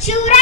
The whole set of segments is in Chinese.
Chura.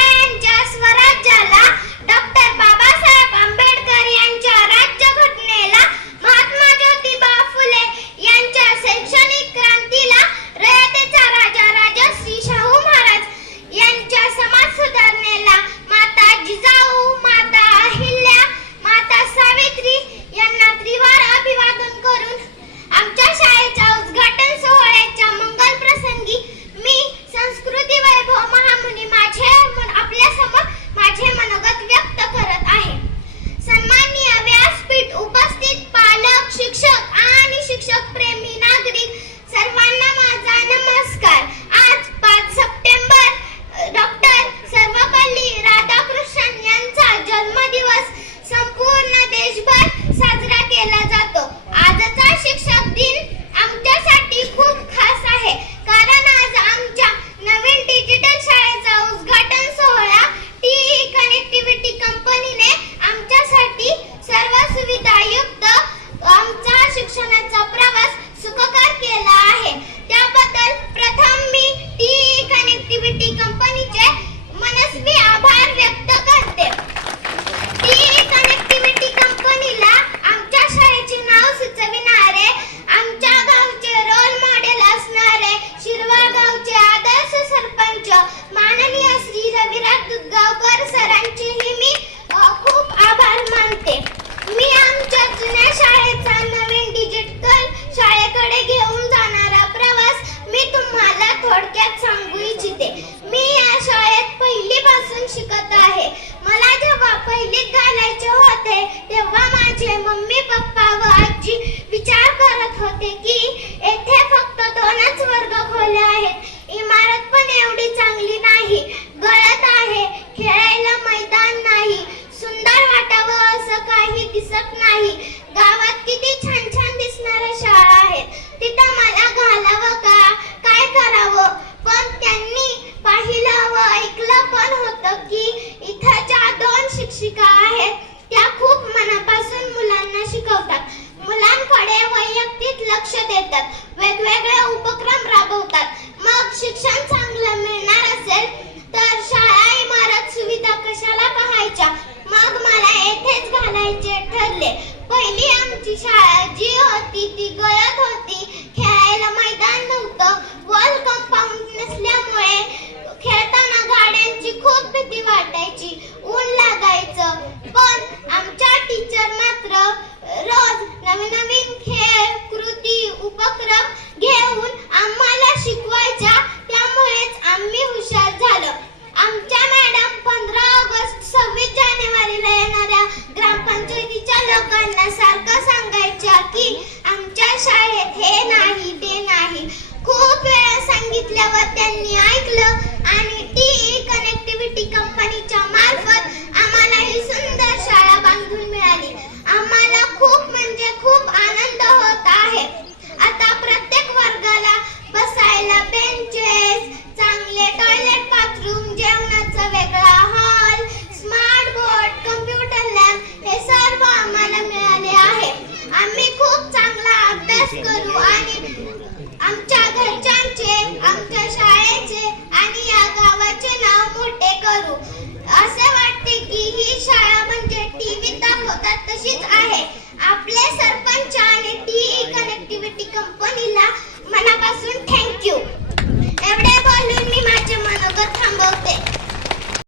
থেকে 哥哥这个图案。